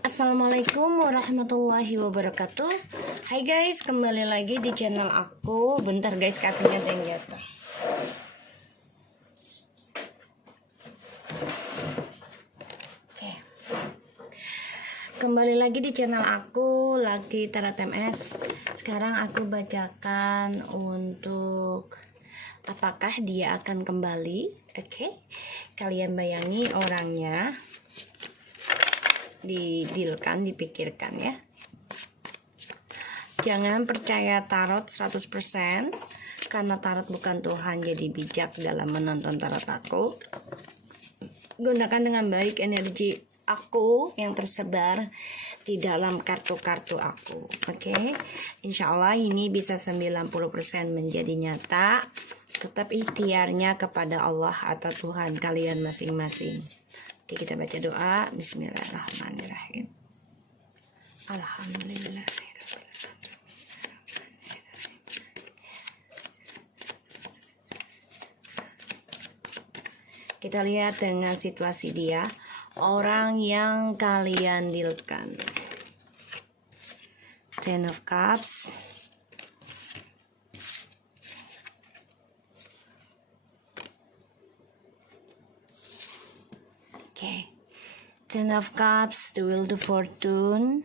Assalamualaikum warahmatullahi wabarakatuh. Hai guys, kembali lagi di channel aku. Bentar guys, kakinya ada yang jatuh. Oke. Kembali lagi di channel aku, Lucky Tarot MS. Sekarang aku bacakan untuk apakah dia akan kembali. Oke. Kalian bayangi orangnya, didilkan, dipikirkan ya. Jangan percaya tarot 100% karena tarot bukan Tuhan, jadi bijak dalam menonton tarot aku. Gunakan dengan baik energi aku yang tersebar di dalam kartu-kartu aku. Oke. Insya Allah ini bisa 90% menjadi nyata. Tetap ikhtiarnya kepada Allah atau Tuhan kalian masing-masing. Oke, kita baca doa. Bismillahirrahmanirrahim. Alhamdulillah. Kita lihat dengan situasi dia, orang yang kalian dealkan. Ten of Cups, okay. Ten of Cups, the Wheel of Fortune,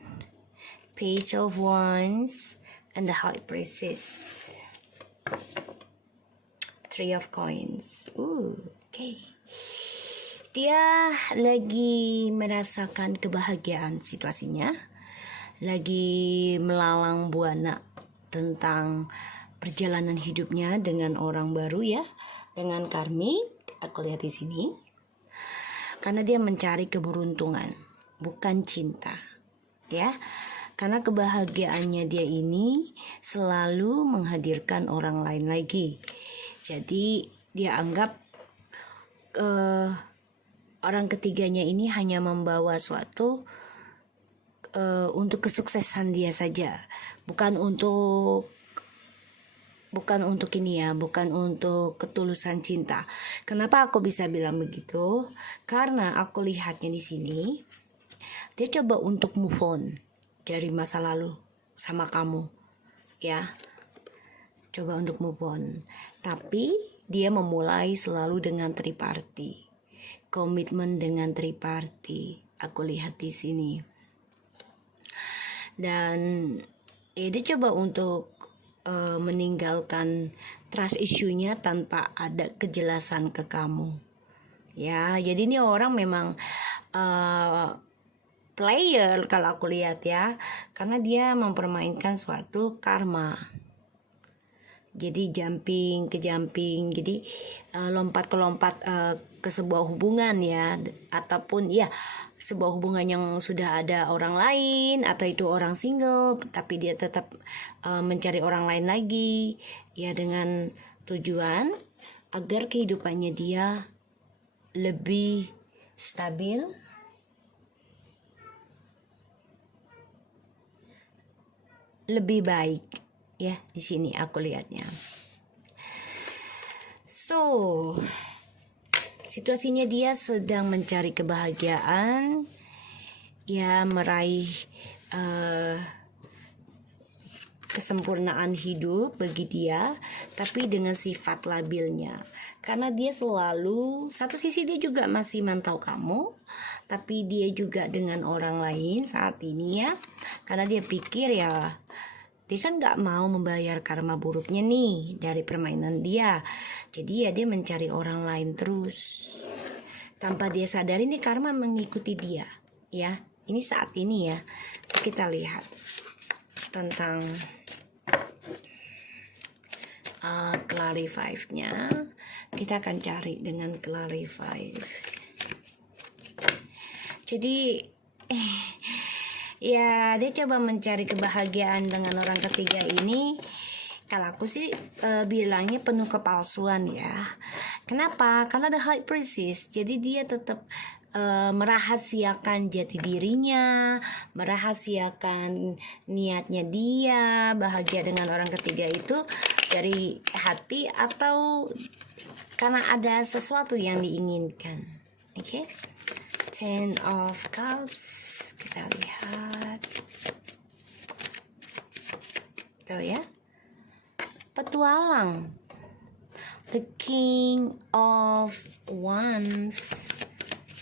Page of Wands, and the High Priestess. Three of Coins. Okay. Dia lagi merasakan kebahagiaan situasinya, lagi melalang buana tentang perjalanan hidupnya dengan orang baru ya, dengan karmi. Aku lihat di sini, karena dia mencari keberuntungan, bukan cinta, ya. Karena kebahagiaannya dia ini selalu menghadirkan orang lain lagi. Jadi dia anggap orang ketiganya ini hanya membawa suatu untuk kesuksesan dia saja, bukan untuk ini ya, bukan untuk ketulusan cinta. Kenapa aku bisa bilang begitu? Karena aku lihatnya di sini, dia coba untuk move on dari masa lalu sama kamu, ya. Coba untuk move on, tapi dia memulai selalu dengan triparty, komitmen dengan triparty. Aku lihat di sini, dan dia coba untuk meninggalkan trust issue-nya tanpa ada kejelasan ke kamu, ya. Jadi ini orang memang player kalau aku lihat ya, karena dia mempermainkan suatu karma. Jadi jumping ke jumping, jadi lompat ke lompat ke sebuah hubungan ya, ataupun ya sebuah hubungan yang sudah ada orang lain, atau itu orang single tapi dia tetap mencari orang lain lagi ya, dengan tujuan agar kehidupannya dia lebih stabil, lebih baik ya. Di sini aku lihatnya. So, situasinya dia sedang mencari kebahagiaan, ya, meraih kesempurnaan hidup bagi dia, tapi dengan sifat labilnya. Karena dia selalu, satu sisi dia juga masih mantau kamu, tapi dia juga dengan orang lain saat ini ya. Karena dia pikir ya, dia kan gak mau membayar karma buruknya nih dari permainan dia. Jadi ya dia mencari orang lain terus. Tanpa dia sadari nih karma mengikuti dia, ya. Ini saat ini ya. Kita lihat tentang clarify-nya. Kita akan cari dengan clarify. Jadi ya dia coba mencari kebahagiaan dengan orang ketiga ini. Kalau aku sih bilangnya penuh kepalsuan ya. Kenapa? Karena ada High Priestess. Jadi dia tetap merahasiakan jati dirinya, merahasiakan niatnya dia bahagia dengan orang ketiga itu dari hati atau karena ada sesuatu yang diinginkan. Oke. Ten of Cups, kita lihat. Tuh ya, petualang. The King of Wands,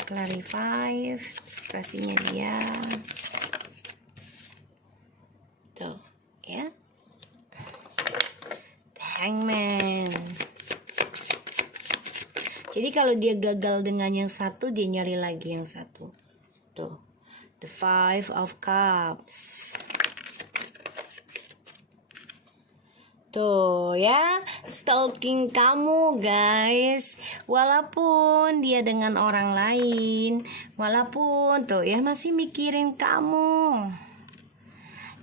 clarify situasinya dia. Tuh ya, The Hangman. Jadi kalau dia gagal dengan yang satu, dia nyari lagi yang satu. Tuh, The Five of Cups. Tuh ya, stalking kamu guys. Walaupun dia dengan orang lain, walaupun tuh ya masih mikirin kamu.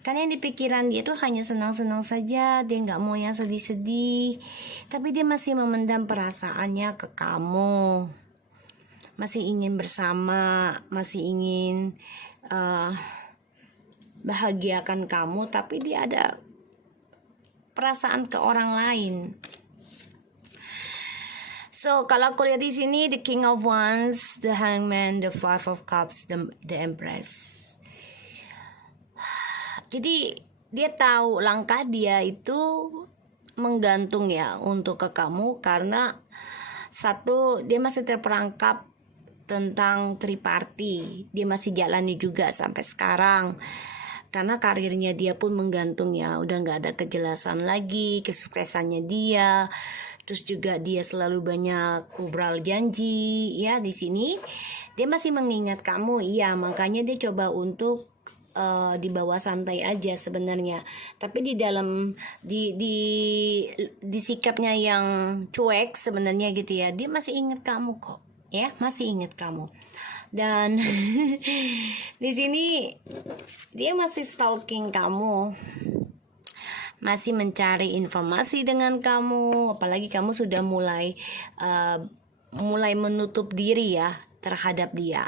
Karena yang di pikiran dia tuh hanya senang-senang saja, dia nggak mau yang sedih-sedih. Tapi dia masih memendam perasaannya ke kamu. Masih ingin bersama, masih ingin bahagiakan kamu, tapi dia ada perasaan ke orang lain. So kalau aku lihat di sini, The King of Wands, The Hangman, The Five of Cups, the Empress. Jadi dia tahu langkah dia itu menggantung ya untuk ke kamu, karena satu, dia masih terperangkap tentang triparty. Dia masih jalani juga sampai sekarang. Karena karirnya dia pun menggantung ya, udah nggak ada kejelasan lagi kesuksesannya dia. Terus juga dia selalu banyak ubral janji ya. Di sini dia masih mengingat kamu, iya, makanya dia coba untuk dibawa santai aja sebenarnya. Tapi di dalam di sikapnya yang cuek sebenarnya gitu ya, dia masih ingat kamu kok ya, masih ingat kamu. Dan di sini dia masih stalking kamu, masih mencari informasi dengan kamu, apalagi kamu sudah mulai menutup diri ya terhadap dia.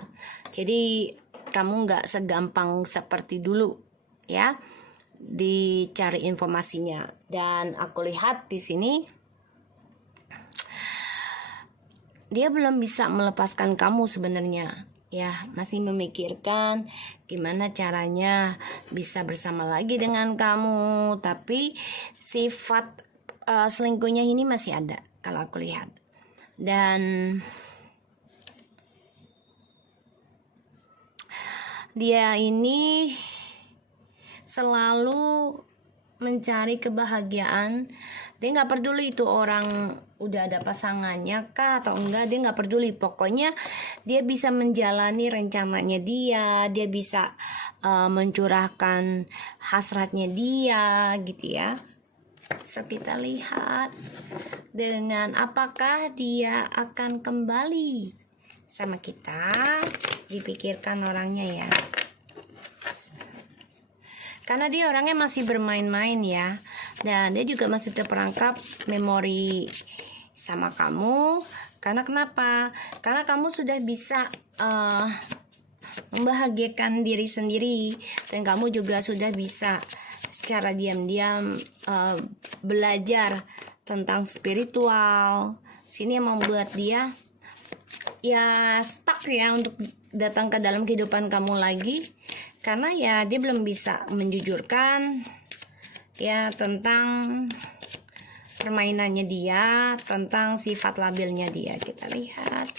Jadi kamu nggak segampang seperti dulu ya dicari informasinya. Dan aku lihat di sini dia belum bisa melepaskan kamu sebenarnya. Ya, masih memikirkan gimana caranya bisa bersama lagi dengan kamu. Tapi sifat selingkuhnya ini masih ada kalau aku lihat. Dan dia ini selalu mencari kebahagiaan. Dia nggak peduli itu orang udah ada pasangannya kah atau enggak, dia nggak peduli. Pokoknya dia bisa menjalani rencananya dia bisa mencurahkan hasratnya dia gitu ya. So kita lihat dengan apakah dia akan kembali sama kita. Dipikirkan orangnya ya, karena dia orangnya masih bermain-main ya, dan dia juga masih terperangkap memori sama kamu. Karena kenapa? Karena kamu sudah bisa membahagiakan diri sendiri, dan kamu juga sudah bisa secara diam-diam belajar tentang spiritual. Sini yang membuat dia ya stuck ya untuk datang ke dalam kehidupan kamu lagi. Karena ya dia belum bisa menjujurkan ya tentang permainannya dia, tentang sifat labilnya dia. Kita lihat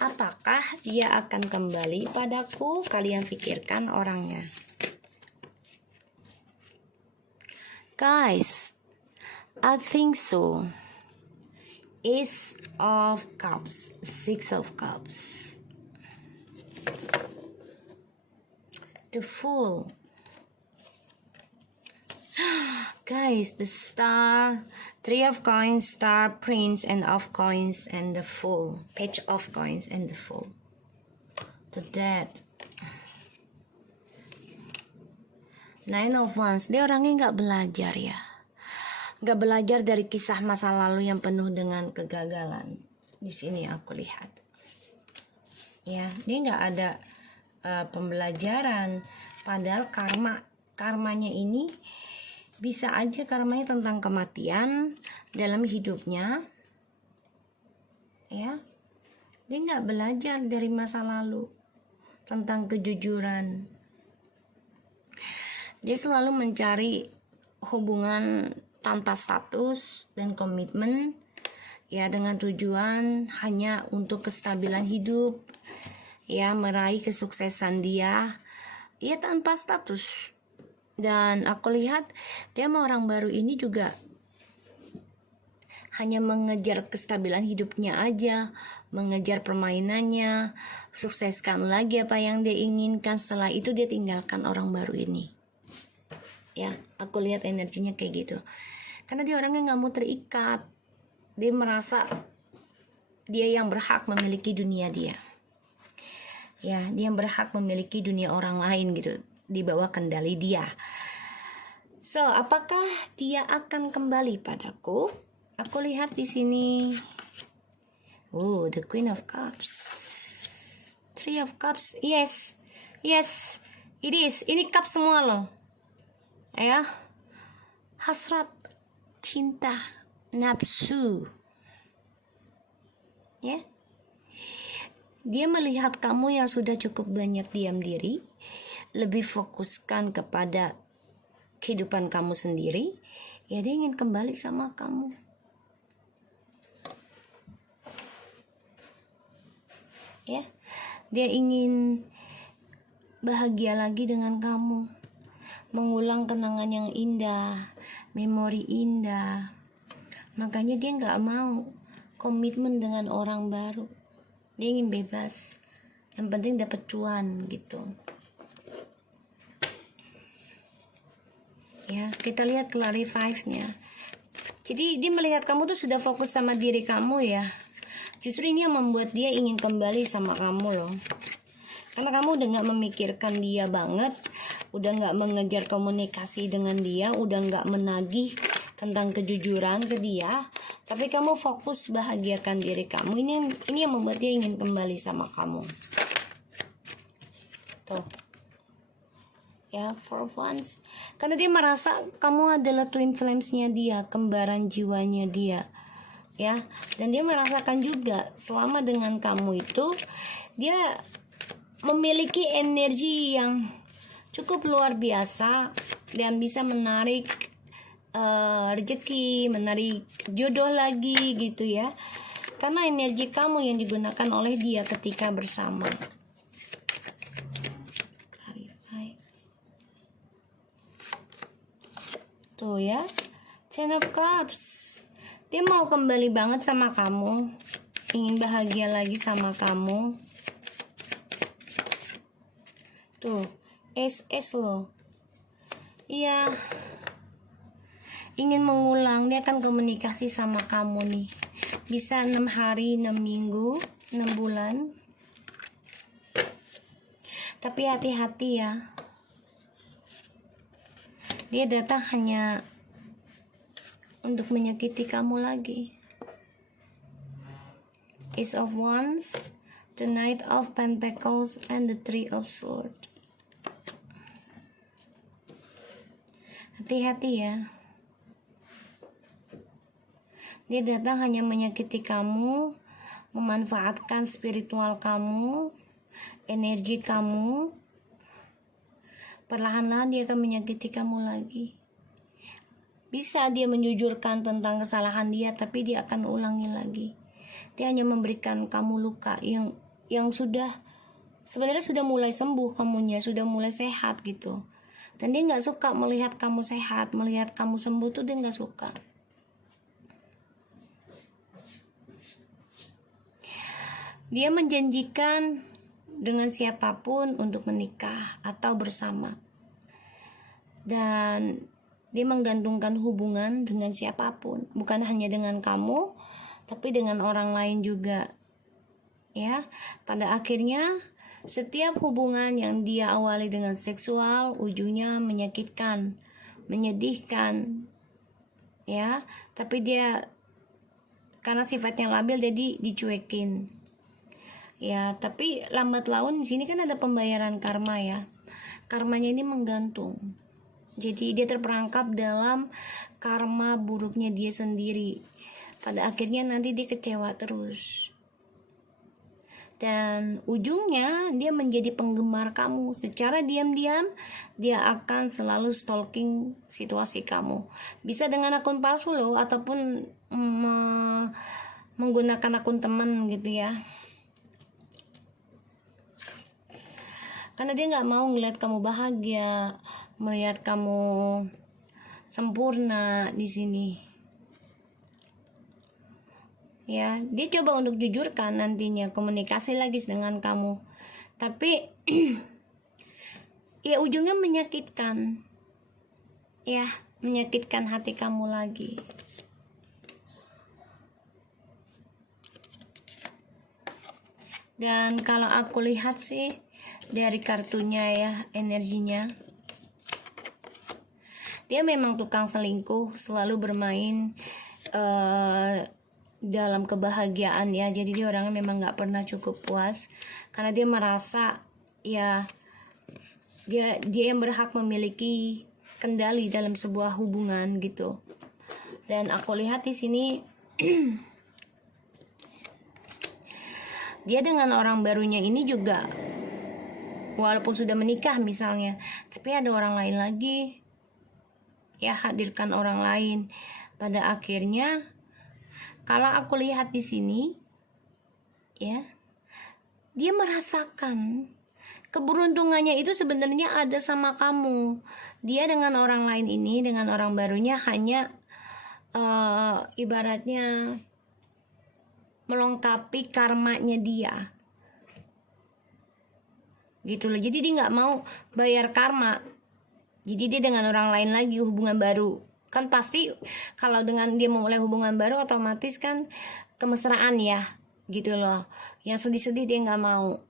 apakah dia akan kembali padaku. Kalian pikirkan orangnya. Guys, I think so. Ace of Cups, Six of Cups, the Fool. Guys, the Star, Three of Coins, Star, Prince, and of Coins, and the Fool. Page of Coins and the Fool. The Death. Nine of Wands. Dia orangnya nggak belajar ya, nggak belajar dari kisah masa lalu yang penuh dengan kegagalan. Di sini aku lihat ya, dia nggak ada pembelajaran. Padahal karmanya ini bisa aja karmanya tentang kematian dalam hidupnya ya. Dia nggak belajar dari masa lalu tentang kejujuran. Dia selalu mencari hubungan tanpa status dan komitmen, ya, dengan tujuan hanya untuk kestabilan hidup, ya, meraih kesuksesan dia, ya, tanpa status. Dan aku lihat dia sama orang baru ini juga hanya mengejar kestabilan hidupnya aja, mengejar permainannya, sukseskan lagi apa yang dia inginkan, setelah itu dia tinggalkan orang baru ini. Ya, aku lihat energinya kayak gitu. Karena dia orangnya nggak mau terikat. Dia merasa dia yang berhak memiliki dunia dia. Ya, dia yang berhak memiliki dunia orang lain gitu, di bawah kendali dia. So, apakah dia akan kembali padaku? Aku lihat di sini. Oh, the Queen of Cups. Three of Cups. Yes. Yes. It is. Ini cup semua loh. Ya. Hasrat, cinta, nafsu. Ya. Dia melihat kamu yang sudah cukup banyak diam diri, lebih fokuskan kepada kehidupan kamu sendiri. Ya, dia ingin kembali sama kamu. Ya, dia ingin bahagia lagi dengan kamu, mengulang kenangan yang indah, memori indah. Makanya dia nggak mau komitmen dengan orang baru. Dia ingin bebas, yang penting dapat cuan gitu. Ya, kita lihat clarify-nya. Jadi dia melihat kamu tuh sudah fokus sama diri kamu ya. Justru ini yang membuat dia ingin kembali sama kamu loh. Karena kamu udah gak memikirkan dia banget, udah gak mengejar komunikasi dengan dia, udah gak menagih tentang kejujuran ke dia, tapi kamu fokus bahagiakan diri kamu. Ini yang membuat dia ingin kembali sama kamu. Tuh. Ya, for once. Karena dia merasa kamu adalah twin flames-nya dia, kembaran jiwanya dia. Ya, dan dia merasakan juga selama dengan kamu itu dia memiliki energi yang cukup luar biasa dan bisa menarik rezeki, menarik jodoh lagi gitu ya. Karena energi kamu yang digunakan oleh dia ketika bersama. Tuh ya, Ten of Cups. Dia mau kembali banget sama kamu, ingin bahagia lagi sama kamu. Tuh, SS loh. Iya, ingin mengulang. Dia akan komunikasi sama kamu nih. Bisa 6 hari, 6 minggu, 6 bulan. Tapi hati-hati ya. Dia datang hanya untuk menyakiti kamu lagi. Ace of Wands, the Knight of Pentacles, and the Three of Swords. Hati-hati ya. Dia datang hanya menyakiti kamu, memanfaatkan spiritual kamu, energi kamu. Perlahan-lahan dia akan menyakiti kamu lagi. Bisa dia menjujurkan tentang kesalahan dia, tapi dia akan ulangi lagi. Dia hanya memberikan kamu luka yang sudah sebenarnya sudah mulai sembuh kamunya, sudah mulai sehat gitu. Dan dia nggak suka melihat kamu sehat, melihat kamu sembuh tuh dia nggak suka. Dia menjanjikan dengan siapapun untuk menikah atau bersama. Dan dia menggantungkan hubungan dengan siapapun, bukan hanya dengan kamu, tapi dengan orang lain juga. Ya, pada akhirnya setiap hubungan yang dia awali dengan seksual ujungnya menyakitkan, menyedihkan. Ya, tapi dia karena sifatnya labil jadi dicuekin. Ya, tapi lambat laun di sini kan ada pembayaran karma ya. Karmanya ini menggantung. Jadi dia terperangkap dalam karma buruknya dia sendiri. Pada akhirnya nanti dia kecewa terus. dan ujungnya dia menjadi penggemar kamu. Secara diam-diam dia akan selalu stalking situasi kamu. Bisa dengan akun palsu loh, ataupun menggunakan akun teman gitu ya. Karena dia nggak mau ngeliat kamu bahagia, melihat kamu sempurna di sini. Ya, dia coba untuk jujurkan nantinya komunikasi lagi dengan kamu. Tapi ya ujungnya menyakitkan. Ya, menyakitkan hati kamu lagi. Dan kalau aku lihat sih dari kartunya ya, energinya, dia memang tukang selingkuh, selalu bermain dalam kebahagiaan ya. Jadi dia orangnya memang gak pernah cukup puas, karena dia merasa ya dia yang berhak memiliki kendali dalam sebuah hubungan gitu. Dan aku lihat di sini dia dengan orang barunya ini juga, walaupun sudah menikah misalnya, tapi ada orang lain lagi. Ya, hadirkan orang lain. Pada akhirnya, kalau aku lihat di sini, ya, dia merasakan keberuntungannya itu sebenarnya ada sama kamu. Dia dengan orang lain ini, dengan orang barunya hanya ibaratnya melengkapi karmanya dia. Gitu loh. Jadi dia nggak mau bayar karma. Jadi dia dengan orang lain lagi hubungan baru. Kan pasti kalau dengan dia memulai hubungan baru otomatis kan kemesraan ya. Gitu loh. Yang sedih-sedih dia nggak mau.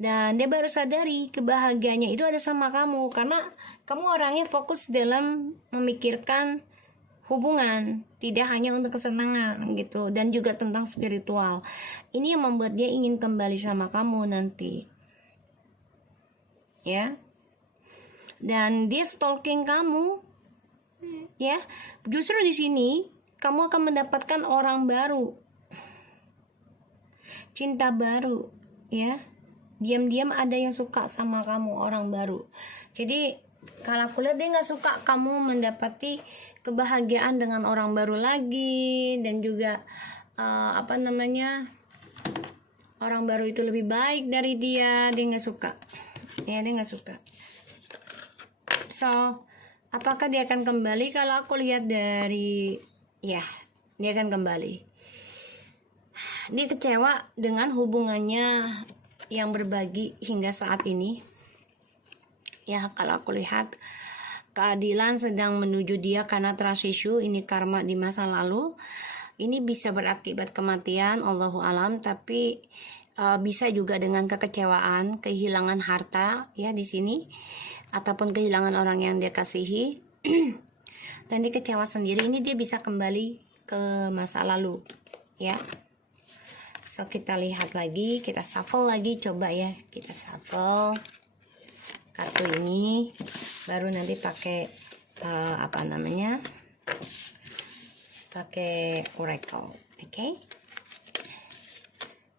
Dan dia baru sadari kebahagiaannya itu ada sama kamu. Karena kamu orangnya fokus dalam memikirkan hubungan, tidak hanya untuk kesenangan gitu, dan juga tentang spiritual. Ini yang membuat dia ingin kembali sama kamu nanti. Ya. Dan dia stalking kamu. Ya. Justru di sini kamu akan mendapatkan orang baru. Cinta baru, ya. Diam-diam ada yang suka sama kamu, orang baru. Jadi kalau aku lihat dia nggak suka kamu mendapati kebahagiaan dengan orang baru lagi, dan juga orang baru itu lebih baik dari dia nggak suka. Ya, dia nggak suka. So, apakah dia akan kembali? Kalau aku lihat dari, ya, dia akan kembali. Dia kecewa dengan hubungannya yang berbagi hingga saat ini. Ya, kalau aku lihat keadilan sedang menuju dia karena trust issue, ini karma di masa lalu. Ini bisa berakibat kematian, Allahu alam, tapi bisa juga dengan kekecewaan, kehilangan harta ya di sini, ataupun kehilangan orang yang dia kasihi. Dan dia kecewa sendiri. Ini dia bisa kembali ke masa lalu, ya. So, kita lihat lagi, kita shuffle lagi, coba ya, kita shuffle kartu ini, baru nanti pakai pakai oracle. Oke.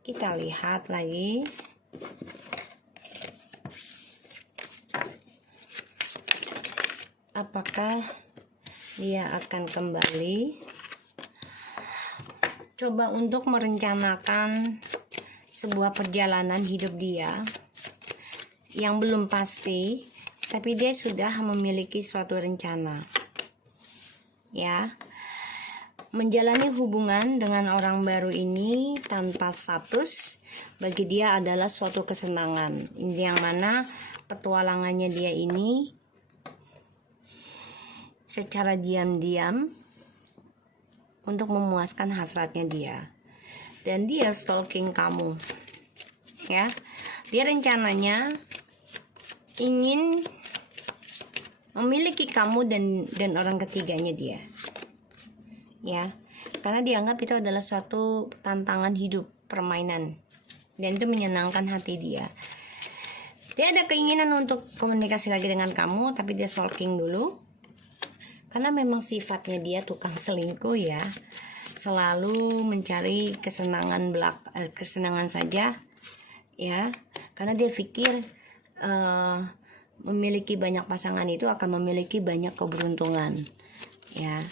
Kita lihat lagi. Apakah dia akan kembali? Coba untuk merencanakan sebuah perjalanan hidup dia yang belum pasti, tapi dia sudah memiliki suatu rencana. Ya. Menjalani hubungan dengan orang baru ini tanpa status bagi dia adalah suatu kesenangan. Ini yang mana petualangannya dia ini secara diam-diam untuk memuaskan hasratnya dia. Dan dia stalking kamu. Ya. Dia rencananya ingin memiliki kamu dan orang ketiganya dia. Ya, karena dianggap itu adalah suatu tantangan hidup, permainan, dan itu menyenangkan hati dia. Dia ada keinginan untuk komunikasi lagi dengan kamu, tapi dia stalking dulu, karena memang sifatnya dia tukang selingkuh ya. selalu mencari kesenangan saja, ya, karena dia pikir memiliki banyak pasangan itu akan memiliki banyak keberuntungan, ya.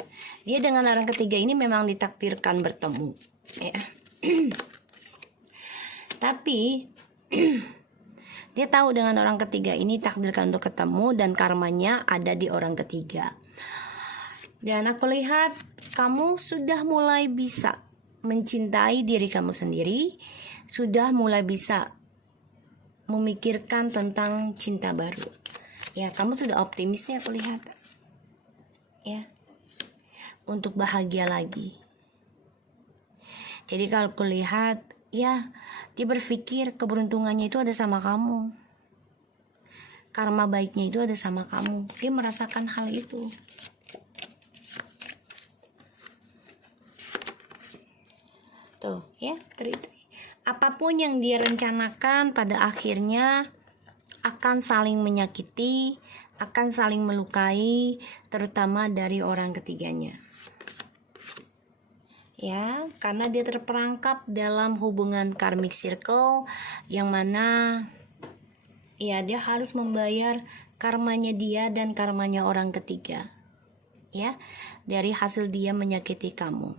Dia dengan orang ketiga ini memang ditakdirkan bertemu, ya. Tapi dia tahu dengan orang ketiga ini takdirkan untuk ketemu dan karmanya ada di orang ketiga. Dan aku lihat kamu sudah mulai bisa mencintai diri kamu sendiri, sudah mulai bisa memikirkan tentang cinta baru. Ya, kamu sudah optimis nih aku lihat. Ya. Untuk bahagia lagi. Jadi kalau aku lihat, ya, dia berpikir keberuntungannya itu ada sama kamu. Karma baiknya itu ada sama kamu. Dia merasakan hal itu. Tuh, ya, apapun yang dia rencanakan pada akhirnya akan saling menyakiti, akan saling melukai, terutama dari orang ketiganya. Ya, karena dia terperangkap dalam hubungan karmic circle yang mana ya dia harus membayar karmanya dia dan karmanya orang ketiga. Ya, dari hasil dia menyakiti kamu.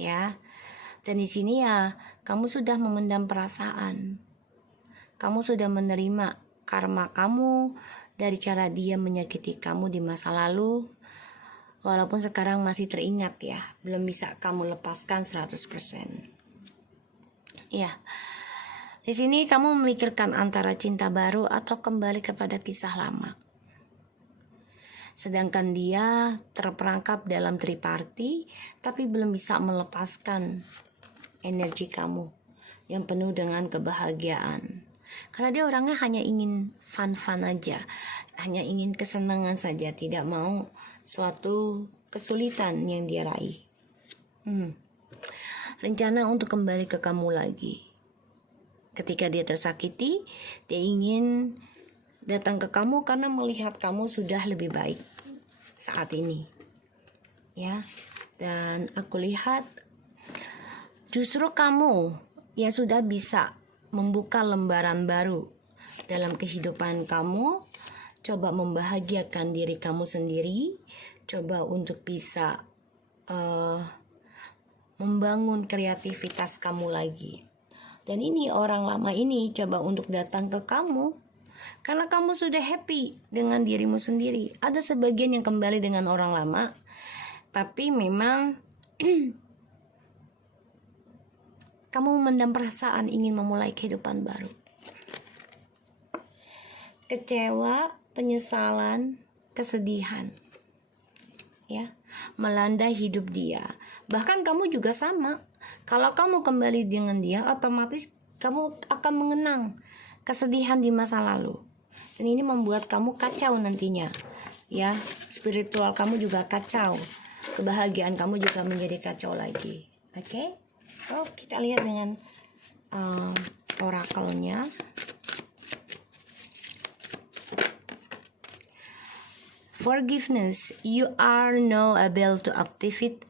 Ya. Dan di sini ya, kamu sudah memendam perasaan. Kamu sudah menerima karma kamu dari cara dia menyakiti kamu di masa lalu. Walaupun sekarang masih teringat ya, belum bisa kamu lepaskan 100%. Ya. Di sini kamu memikirkan antara cinta baru atau kembali kepada kisah lama. Sedangkan dia terperangkap dalam triparti tapi belum bisa melepaskan energi kamu yang penuh dengan kebahagiaan. Karena dia orangnya hanya ingin fun-fun aja, hanya ingin kesenangan saja, tidak mau suatu kesulitan yang dia raih. Rencana untuk kembali ke kamu lagi. Ketika dia tersakiti, dia ingin datang ke kamu karena melihat kamu sudah lebih baik saat ini. Ya. Dan aku lihat justru kamu yang sudah bisa membuka lembaran baru dalam kehidupan kamu. Coba membahagiakan diri kamu sendiri. Coba untuk bisa membangun kreativitas kamu lagi. Dan ini orang lama ini coba untuk datang ke kamu. Karena kamu sudah happy dengan dirimu sendiri. Ada sebagian yang kembali dengan orang lama. Tapi memang kamu memendam perasaan ingin memulai kehidupan baru. Kecewa, penyesalan, kesedihan. Ya, melanda hidup dia. Bahkan kamu juga sama. Kalau kamu kembali dengan dia, otomatis kamu akan mengenang kesedihan di masa lalu. Dan ini membuat kamu kacau nantinya. Ya, spiritual kamu juga kacau. Kebahagiaan kamu juga menjadi kacau lagi. Oke? So, kita lihat dengan orakelnya. Forgiveness. You are now able to activate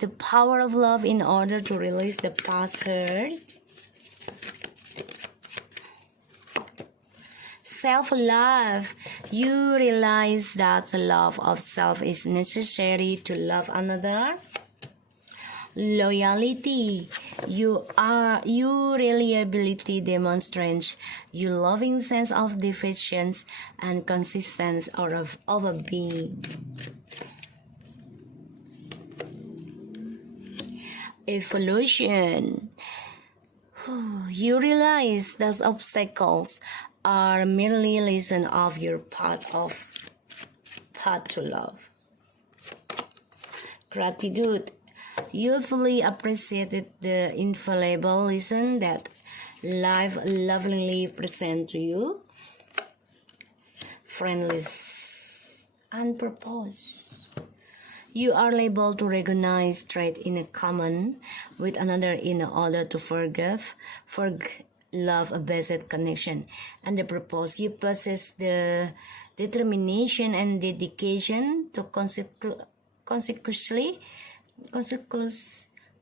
the power of love in order to release the past hurt. Self-love. You realize that the love of self is necessary to love another. Loyalty. Your reliability demonstrates your loving sense of devotion and consistency of a being. Evolution. You realize that obstacles are merely lesson of your path to love. Gratitude. You fully appreciated the infallible lesson that life lovingly presents to you. Friendless and purpose. You are able to recognize trait in common with another in order to forgive, love a basic connection, and the purpose. You possess the determination and dedication to consequently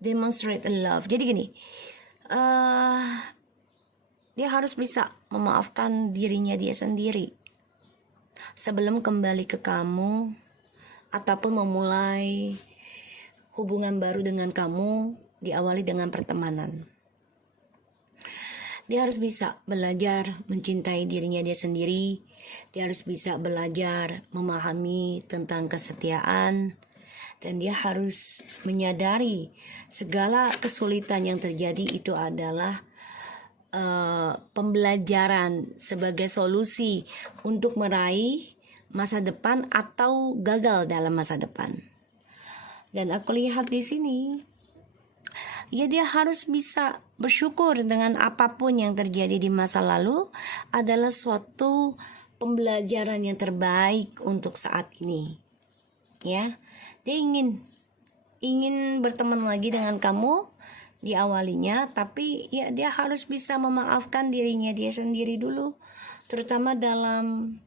demonstrate love. Jadi gini, dia harus bisa memaafkan dirinya dia sendiri sebelum kembali ke kamu ataupun memulai hubungan baru dengan kamu, diawali dengan pertemanan. Dia harus bisa belajar mencintai dirinya dia sendiri. Dia harus bisa belajar memahami tentang kesetiaan. Dan dia harus menyadari segala kesulitan yang terjadi itu adalah pembelajaran sebagai solusi untuk meraih masa depan atau gagal dalam masa depan. Dan aku lihat di sini, ya dia harus bisa bersyukur dengan apapun yang terjadi di masa lalu adalah suatu pembelajaran yang terbaik untuk saat ini. Ya, dia ingin berteman lagi dengan kamu di awalinya, tapi ya dia harus bisa memaafkan dirinya dia sendiri dulu, terutama dalam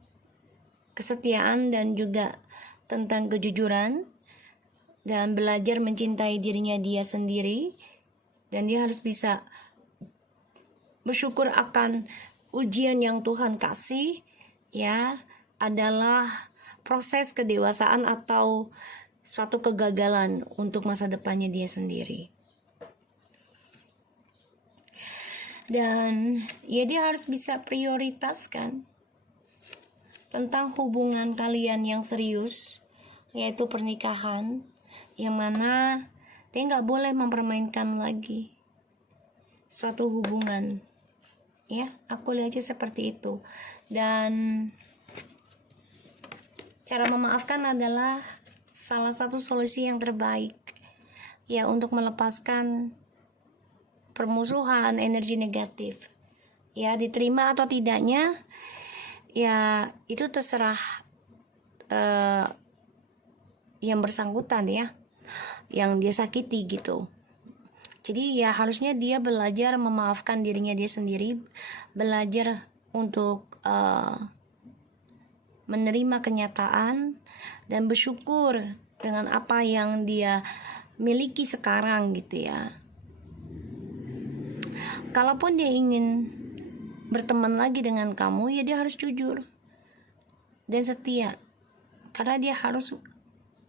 kesetiaan dan juga tentang kejujuran, dan belajar mencintai dirinya dia sendiri. Dan dia harus bisa bersyukur akan ujian yang Tuhan kasih, ya, adalah proses kedewasaan atau suatu kegagalan untuk masa depannya dia sendiri. Dan ya dia harus bisa prioritaskan tentang hubungan kalian yang serius, yaitu pernikahan, yang mana dia nggak boleh mempermainkan lagi suatu hubungan. Ya, aku lihat aja seperti itu. Dan cara memaafkan adalah salah satu solusi yang terbaik, ya, untuk melepaskan permusuhan, energi negatif. Ya, diterima atau tidaknya, ya itu terserah yang bersangkutan, ya, yang dia sakiti gitu. Jadi ya harusnya dia belajar memaafkan dirinya dia sendiri, belajar untuk menerima kenyataan dan bersyukur dengan apa yang dia miliki sekarang gitu ya. Kalaupun dia ingin berteman lagi dengan kamu, ya dia harus jujur dan setia, karena dia harus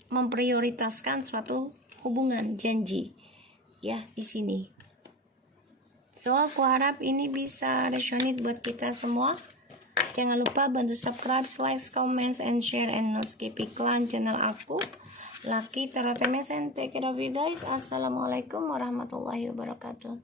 memprioritaskan suatu hubungan janji, ya, di sini. So aku harap ini bisa resonate buat kita semua. Jangan lupa bantu subscribe, like, comments, and share, and no skip iklan channel aku, Lucky Tarot Mesen. Take care of you guys. Assalamualaikum warahmatullahi wabarakatuh.